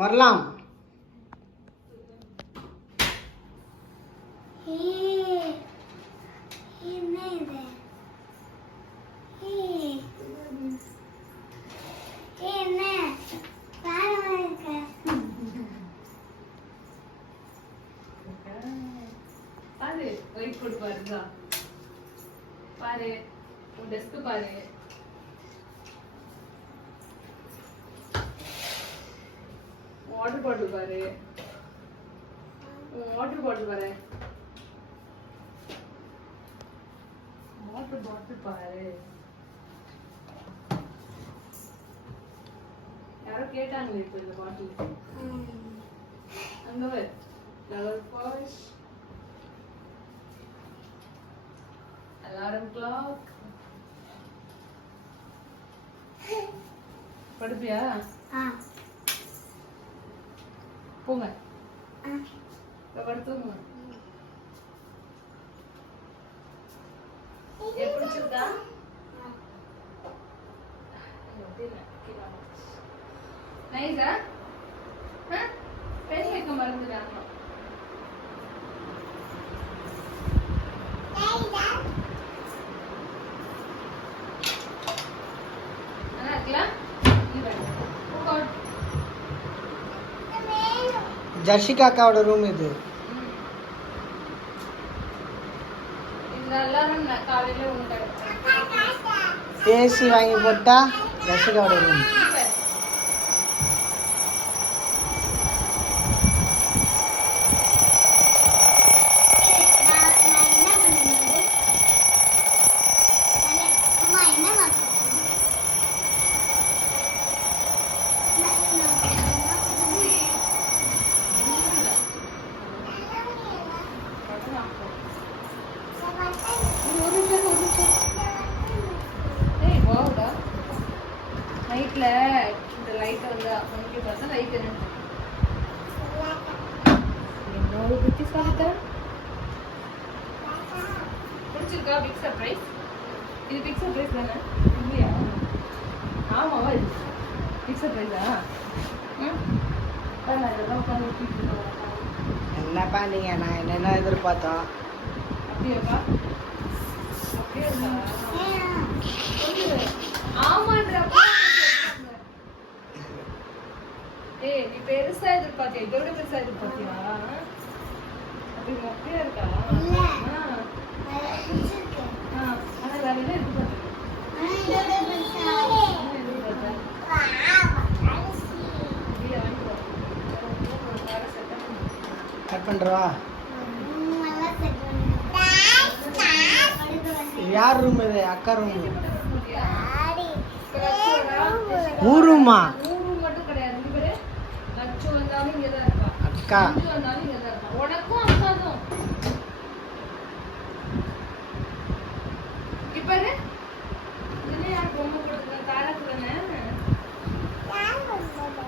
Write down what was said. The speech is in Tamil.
வரலாம். பாரு ஒயிட் போட்டு பாருங்க. பாரு உன் டெஸ்க் பாரு. வாட்டர் பாட்டில் பாரு. வாட்டர் பாட்டில் பாரு. வாட்டர் பாட்டில் பாரு. யாரோ கேட்டாங்க இப்போ இந்த பாட்டில். அங்க வர் லெவல் பாஷ் அலாரம் கிளாக். படுப்பியா? போங்க படுத்துங்க. பிடிச்சிருக்கா? நைஸா? பெண் வைக்க மறந்துடாங்க. ஜர்ஷிகா அக்காவோட ரூம் இது. ஏசி வாங்கி போட்டா ஜர்ஷிகாவோட ரூம். நைட்ல இந்த லைட் வந்து அங்கே பார்த்தா லைட் என்னன்னு பத்தி சொல்லிட்டேன். பிடிச்சிருக்கா? Big surprise. இது பிக் சர்ப்ரைஸ் தானே? இல்லையா? ஆமாவா? இது பிக் சர்ப்ரைஸா? என்னப்பா நீங்க நான் என்னென்ன எதிர்பார்த்தோம். அப்படியாப்பா? அப்படியே இருக்கா? ஆமான்றப்பா. ஏய் நீ பெருசா எதிர்பார்த்தியா? இதோட பெருசா எதிர்பார்த்தியா? அப்படி மொக்கையா இருக்கா? ஆனா வேற என்ன எதிர்பார்த்த? கட் பண்ணுறவா? யார் ரூம் இது? அக்கா ரூம். ஊருமா? மட்டும் கிடையாது. அக்கா